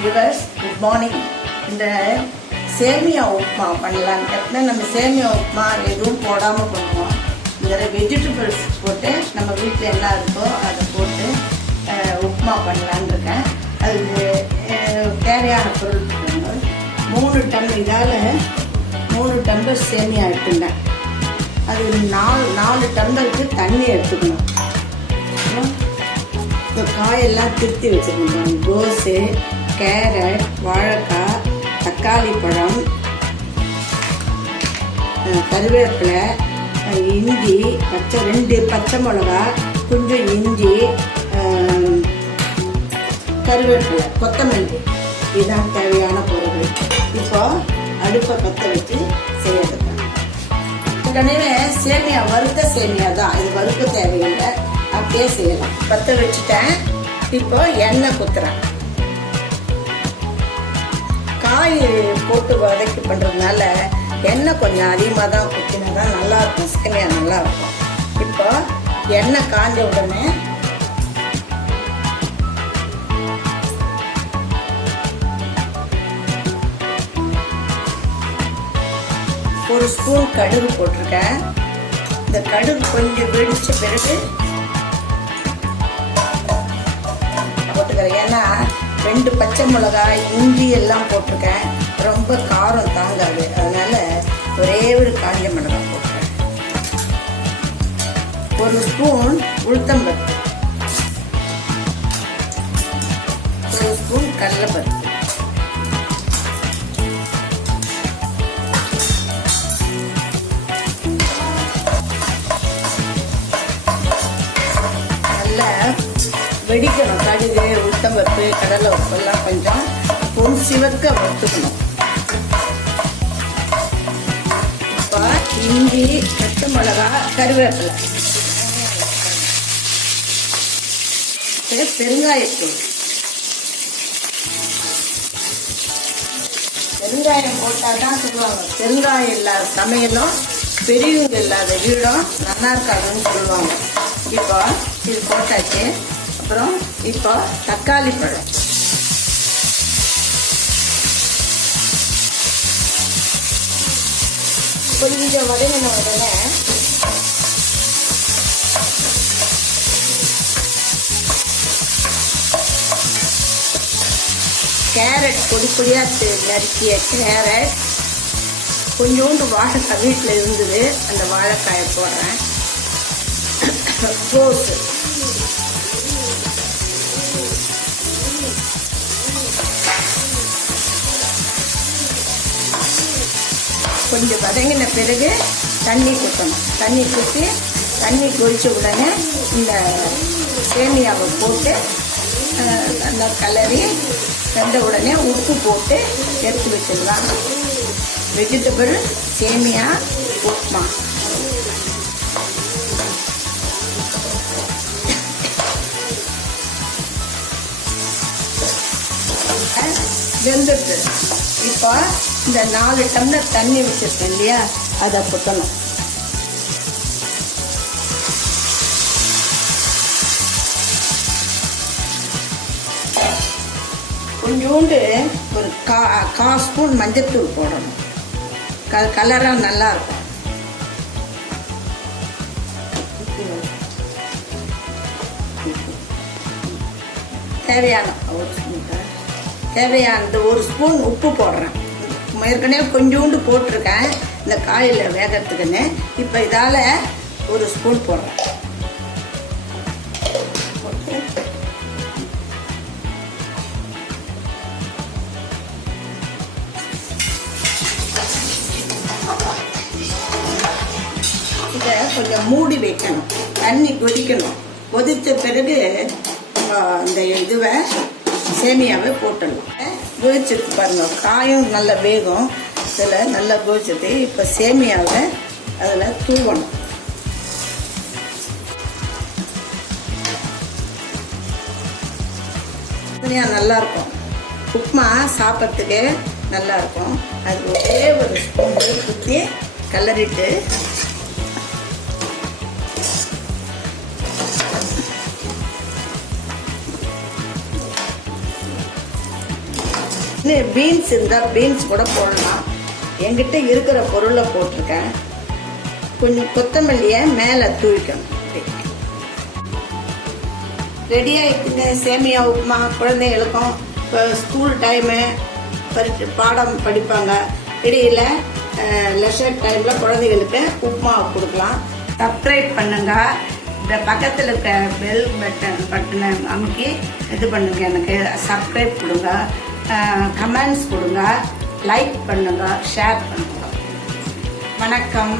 Viewers good morning. இந்த சேமியா உப்புமா பண்ணலான்னு கேட்டினா நம்ம சேமியா உப்புமா எதுவும் போடாமல் பண்ணுவோம். இந்த வெஜிடபிள்ஸ் போட்டு நம்ம வீட்டில் என்ன இருக்கோ அதை போட்டு உப்புமா பண்ணலான்னு இருக்கேன். அதுக்கு தேவையான பொருட்கள் 3 டம்ளர், இதால் 3 டம்ளர் சேமியா எடுத்துட்டேன். அது 4 டம்ளருக்கு தண்ணி எடுத்துக்கணும். இப்போ காயெல்லாம் திருத்தி வச்சுக்கணும். கோஸு, கேரட், வாழைக்காய், தக்காளி பழம், கருவேப்பிலை, இஞ்சி, 2 பச்சை மிளகா, கொஞ்சம் இஞ்சி, கருவேப்பிலை, கொத்தமல்லி, இதுதான் தேவையான பொருட்கள். இப்போ அடுப்பை பற்ற வச்சு செய்யறது. உடனே சேமியா வறுத்த சேமியா தான், இது வறுக்க தேவையில்லை, அப்படியே செய்யலாம். பற்ற வச்சுட்டேன். இப்போ எண்ணெய் குத்துறேன். காய் போட்டு வதக்கி பண்ணுறதுனால எண்ணெய் கொஞ்சம் அதிகமாக தான் குத்தினா தான் நல்லாயிருக்கும், சேமியா நல்லாயிருக்கும். இப்போ எண்ணெய் காஞ்ச உடனே ஒரு ஸ்பூன் கடுகு போட்டிருக்கேன். இந்த கடுகு கொஞ்சம் வெடிச்ச பிறகு போட்டுக்கிறேன். ஏன்னா 2 பச்சை மிளகாய், இஞ்சி எல்லாம் போட்டிருக்கேன். ரொம்ப காரம் தாங்காது, அதனால ஒரே ஒரு காஞ்ச மிளகாய் போட்டுக்கிறேன். ஒரு ஸ்பூன் உளுத்தம்பருப்பு, ஒரு ஸ்பூன் கடலைப்பருப்பு, வெடிக்கணும். கடுகு, உளுத்தம்பருப்பு, கடலை உப்பெல்லாம் கொஞ்சம் பொன் சிவக்க வறுத்துக்கணும். இப்போ இஞ்சி, பச்சை மிளகா, கருவேப்பிலை, பெருங்காயத்தூள். பெருங்காயம் போட்டால் தான் சொல்லுவாங்க, பெருங்காயம் இல்லாத சமையலும் பெரியவங்க இல்லாத வீடும் நல்லா இருக்காதுன்னு சொல்லுவாங்க. இப்போ இது போட்டாச்சு. அப்புறம் இப்போ தக்காளி பழம், கொஞ்சம் வதங்கின உடனே கேரட், பொடி பொடியாக நறுக்கிய கேரட், கொஞ்சோண்டு வாழைக்காய் வீட்டில் இருந்தது, அந்த வாழைக்காயை போடுறேன். கோஸு, கொஞ்சம் வதங்கின பிறகு தண்ணி ஊற்றணும். தண்ணி ஊற்றி தண்ணி கொதிச்ச உடனே இந்த சேமியாவை போட்டு நல்லா கலரி வெந்த உடனே உப்பு போட்டு எடுத்து வச்சிடலாம். வெஜிடபிள் சேமியா உப்புமா. வெந்துட்டு இப்போ இந்த 4 டம்ளர் தண்ணி வச்சிருக்கேன் இல்லையா, அதை கொட்டணும். கொஞ்சோண்டு ஒரு கால் ஸ்பூன் மஞ்சத்தூள் போடணும். கலராக நல்லா இருக்கும். தேவையானது 1 ஸ்பூன் உப்பு போடுறேன். ஏற்கனவே கொஞ்சோண்டு போட்டிருக்கேன் இந்த காயில் வேகிறதுக்குன்னு. இப்போ இதால் 1 ஸ்பூன் போடுறேன். இதை கொஞ்சம் மூடி வைக்கணும். தண்ணி கொதிக்கணும். கொதித்த பிறகு இந்த இதுவை சேமியாவை போட்டணும். கோவிச்சது பாருங்கள், காயும் நல்ல வேகும், இதில் நல்லா கோவிச்சது. இப்போ சேமியாவை அதில் தூவணும். நல்லாயிருக்கும். உப்புமா சாப்பிட்றதுக்கு நல்லாயிருக்கும். அது ஒரே ஒரு ஸ்பூன் ஊற்றி கலரிட்டு பீன்ஸ் இருந்தால் பீன்ஸ் கூட போடலாம். என்கிட்ட இருக்கிற பொருளை போட்டிருக்கேன். கொஞ்சம் கொத்தமல்லியை மேலே தூவிக்கணும். ரெடி ஆகிடுங்க சேமியா உப்புமா. குழந்தைங்களுக்கும் இப்போ ஸ்கூல் டைமு பாடம் படிப்பாங்க, இடையில லெஷர் டைமில் குழந்தைகளுக்கு உப்புமா கொடுக்கலாம். சப்ஸ்கிரைப் பண்ணுங்க. இந்த பக்கத்தில் இருக்க பெல் பட்டனை அமுக்கி இது பண்ணுங்க. எனக்கு சப்ஸ்கிரைப் கொடுங்க, கமெண்ட்ஸ் கொடுங்க, லைக் பண்ணுங்க, ஷேர் பண்ணுங்க. வணக்கம்.